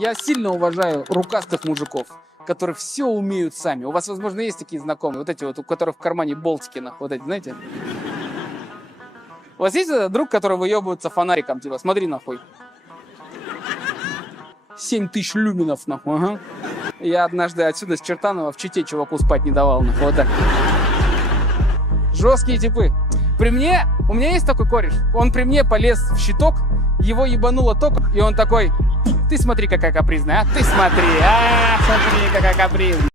Я сильно уважаю рукастых мужиков, которые все умеют сами. У вас, возможно, есть такие знакомые, вот эти вот, у которых в кармане болтики, вот эти, знаете? У вас есть друг, который выебывается фонариком, типа, смотри нахуй. 7000 люминов, нахуй, ага. Я однажды отсюда с Чертанова в Чите чуваку спать не давал, нахуй, вот так. Жесткие типы. При мне, у меня есть такой кореш, он при мне полез в щиток, его ебануло током, и он такой: ты смотри, какая капризная, ты смотри, какая капризная.